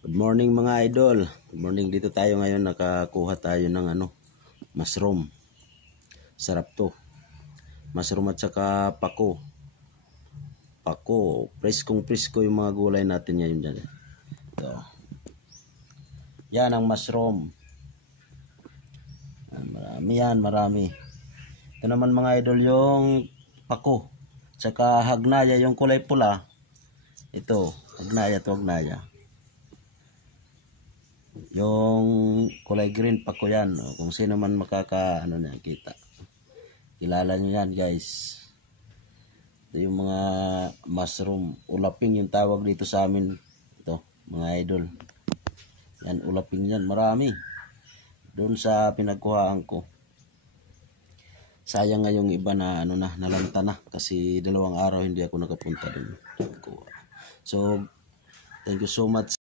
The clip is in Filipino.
Good morning mga idol. Good morning, dito tayo ngayon, nakakuha tayo ng mushroom. Sarap to. Mushroom at saka pako. Pako, preskong-presko yung mga gulay natin ngayon dyan. Ito. Yan ang mushroom. Marami yan, marami. Ito naman mga idol yung pako. Tsaka hagnaya, yung kulay pula. Ito, hagnaya to, hagnaya. Yung kulay green pako yan. Kung sino man kita. Kilala nyo yan guys. Ito yung mga mushroom. Ulaping yung tawag dito sa amin. Ito mga idol. Yan, ulaping yan. Marami. Doon sa pinagkuhaan ko. Sayang nga yung iba na nalanta na. Kasi 2 araw hindi ako nakapunta doon. So, thank you so much.